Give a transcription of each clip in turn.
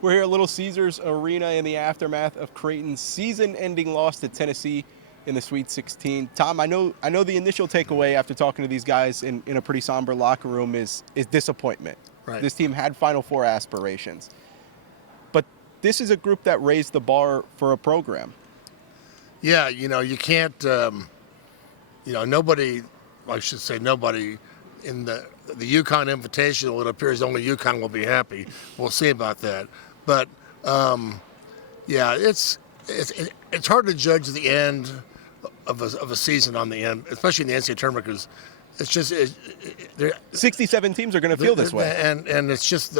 We're here at Little Caesars Arena in the aftermath of Creighton's season-ending loss to Tennessee in the Sweet 16. Tom, I know the initial takeaway after talking to these guys in a pretty somber locker room is disappointment. Right. This team had Final Four aspirations. But this is a group that raised the bar for a program. Yeah, you can't, nobody, I should say nobody in the UConn Invitational, it appears only UConn will be happy. We'll see about that. But, yeah, it's hard to judge the end of a season on the end, especially in the NCAA tournament, because it's just 67 teams are going to feel this way, and it's just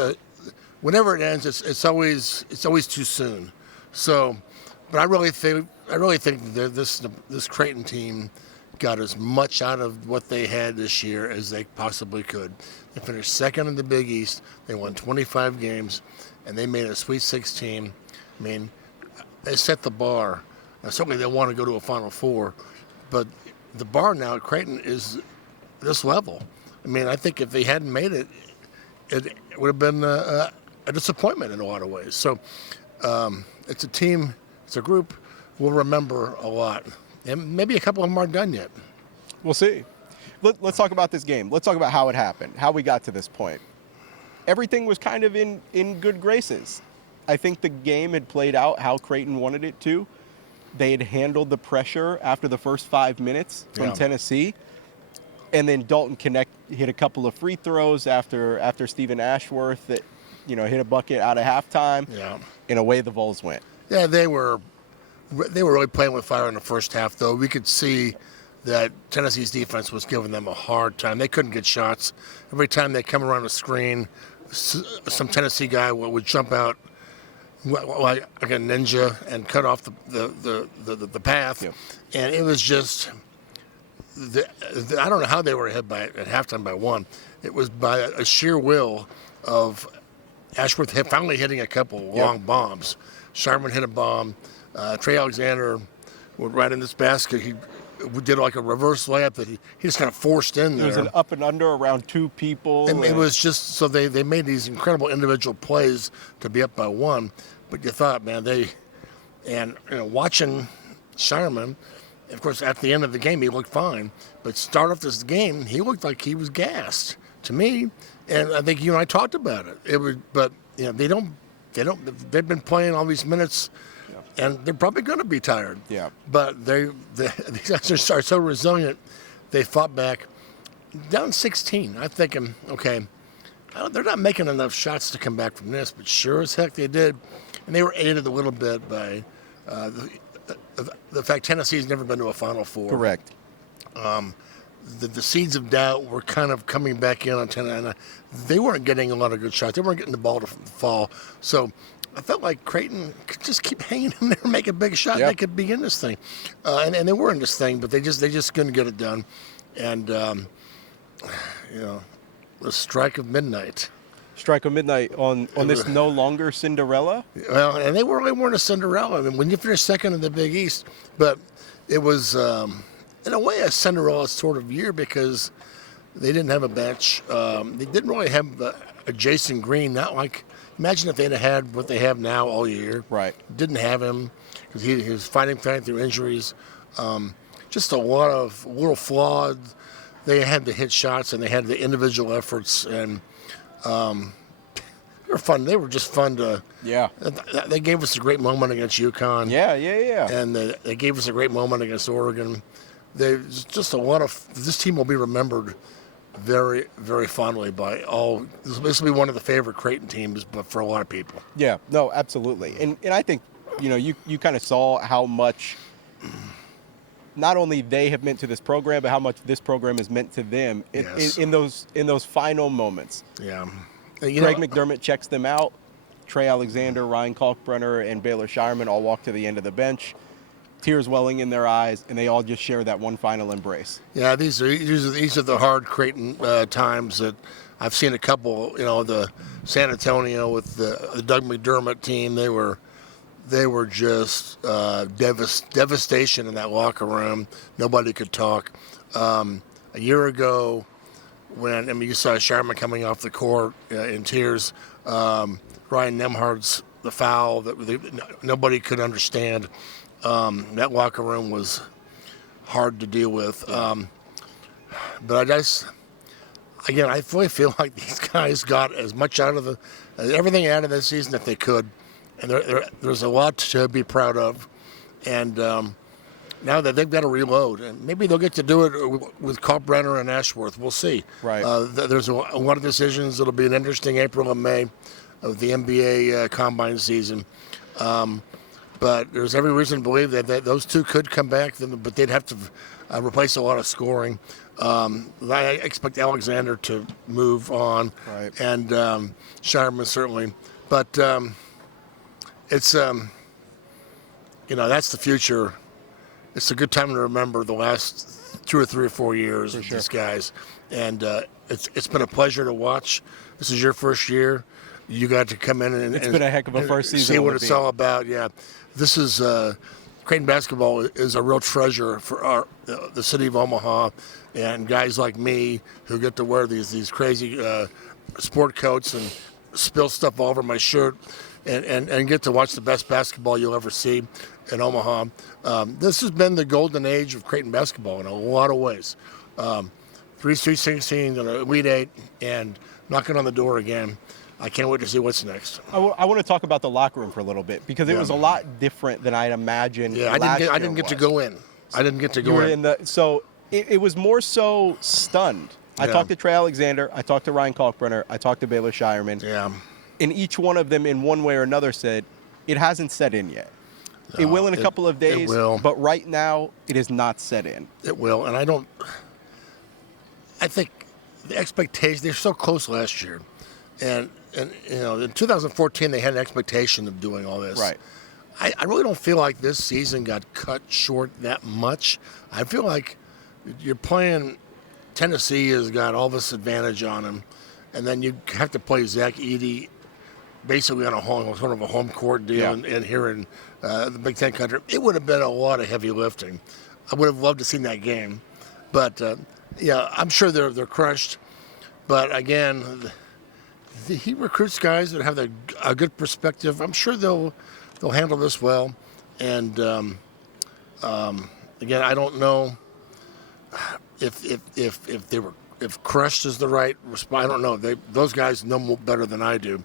whenever it ends, it's always too soon. So, but I really think that this Creighton team got as much out of what they had this year as they possibly could. They finished second in the Big East. They won 25 games, and they made a Sweet 16. I mean, they set the bar. Now, certainly they want to go to a Final Four, but the bar now at Creighton is this level. I mean, I think if they hadn't made it, it would have been a disappointment in a lot of ways. So it's a team, it's a group we'll remember a lot. And maybe a couple of them aren't done yet. We'll see. Let's talk about this game. Let's talk about how it happened, how we got to this point. Everything was kind of in good graces. I think the game had played out how Creighton wanted it to. They had handled the pressure after the first 5 minutes from Tennessee. And then Dalton Connect hit a couple of free throws after Stephen Ashworth that, hit a bucket out of halftime. Yeah. And away the Vols went. Yeah, they were really playing with fire in the first half, though. We could see that Tennessee's defense was giving them a hard time. They couldn't get shots. Every time they come around the screen, some Tennessee guy would jump out like a ninja and cut off the path. Yeah. And it was just, I don't know how they were ahead at halftime by one. It was by a sheer will of Ashworth finally hitting a couple long bombs. Sharman hit a bomb. Trey Alexander went right in this basket. He did like a reverse layup that he just kind of forced in there. It was an up and under around two people. And it was just, so they made these incredible individual plays to be up by one. But you thought, man, watching Sharman, of course, at the end of the game, he looked fine. But start off this game, he looked like he was gassed to me. And I think you and I talked about it. But they've been playing all these minutes. And they're probably going to be tired. Yeah. But these guys are so resilient. They fought back. Down 16. I'm thinking, okay, they're not making enough shots to come back from this, but sure as heck they did. And they were aided a little bit by the fact Tennessee's never been to a Final Four. Correct. The seeds of doubt were kind of coming back in on Tennessee. They weren't getting a lot of good shots. They weren't getting the ball to fall. So I felt like Creighton could just keep hanging in there and make a big shot. Yep. They could be in this thing. And they were in this thing, but they just couldn't get it done. And, the strike of midnight. Strike of midnight on this no longer Cinderella? Well, and they really weren't a Cinderella. I mean, when you finish second in the Big East, but it was, in a way, a Cinderella sort of year because they didn't have a bench. They didn't really have a Jason Green, not like, imagine if they'd have had what they have now all year. Right. Didn't have him because he was fighting through injuries. Just a lot of little flawed. They had to hit shots and they had the individual efforts and they were fun. They were just fun to. Yeah. They gave us a great moment against UConn. Yeah. And they gave us a great moment against Oregon. There's just a lot of. This team will be remembered very, very fondly by all. This will be one of the favorite Creighton teams, but for a lot of people. Yeah, no, absolutely. And I think, you kind of saw how much not only they have meant to this program, but how much this program has meant to them in those final moments. Yeah. Greg McDermott checks them out. Trey Alexander, Ryan Kalkbrenner, and Baylor Shireman all walk to the end of the bench. Tears welling in their eyes, and they all just share that one final embrace. Yeah, these are the hard Creighton times that I've seen a couple. The San Antonio with the Doug McDermott team. They were just devastation in that locker room. Nobody could talk. A year ago, when you saw Sharman coming off the court in tears, Ryan Nemhard's the foul that nobody could understand. That locker room was hard to deal with. But I really feel like these guys got as much out of everything out of this season that they could, and there's a lot to be proud of. And now that they've got to reload, and maybe they'll get to do it with Kalkbrenner and Ashworth. We'll see. Right. There's a lot of decisions. It'll be an interesting April and May of the NBA combine season. But there's every reason to believe that those two could come back, but they'd have to replace a lot of scoring. I expect Alexander to move on, right, and Shireman certainly. But it's that's the future. It's a good time to remember the last 2 or 3 or 4 years of these guys, and it's been a pleasure to watch. This is your first year. You got to come in and it's been a heck of a first season. See what it's all about. Yeah, this is Creighton basketball is a real treasure for the city of Omaha, and guys like me who get to wear these crazy sport coats and spill stuff all over my shirt, and get to watch the best basketball you'll ever see in Omaha. This has been the golden age of Creighton basketball in a lot of ways. 3 Sweet 16, an Elite 8, and knocking on the door again. I can't wait to see what's next. I want to talk about the locker room for a little bit because it was a lot different than I'd imagined. Yeah, I didn't get to go in. I didn't get to go in. So it was more so stunned. I talked to Trey Alexander. I talked to Ryan Kalkbrenner. I talked to Baylor Shireman. Yeah. And each one of them, in one way or another, said it hasn't set in yet. No, it will in a couple of days. It will. But right now, it is not set in. It will, and I think the expectation. They're so close last year, and in 2014 they had an expectation of doing all this. Right. I really don't feel like this season got cut short that much. I feel like you're playing. Tennessee has got all this advantage on them, and then you have to play Zach Edey basically on sort of a home court deal, and here in the Big Ten country. It would have been a lot of heavy lifting. I would have loved to see that game, but I'm sure they're crushed. But again, he recruits guys that have a good perspective. I'm sure they'll handle this well. And again, I don't know if crushed is the right response. I don't know. Those guys know better than I do.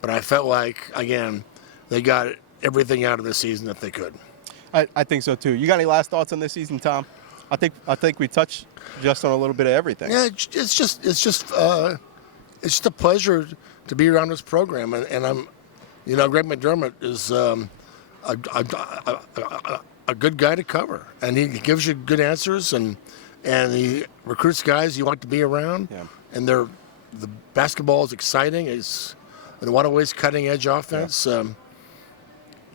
But I felt like, again, they got everything out of the season that they could. I think so too. You got any last thoughts on this season, Tom? I think we touched just on a little bit of everything. Yeah, it's just a pleasure to be around this program, and I'm, Greg McDermott is a good guy to cover, and he gives you good answers, and he recruits guys you want to be around, and the basketball is exciting. It's in a lot of ways cutting edge offense.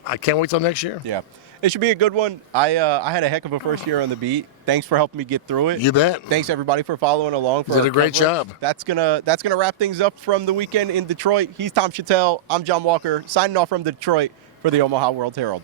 I can't wait till next year. Yeah. It should be a good one. I had a heck of a first year on the beat. Thanks for helping me get through it. You bet. Thanks everybody for following along. You did a great job. That's gonna wrap things up from the weekend in Detroit. He's Tom Shatel. I'm John Walker, signing off from Detroit for the Omaha World-Herald.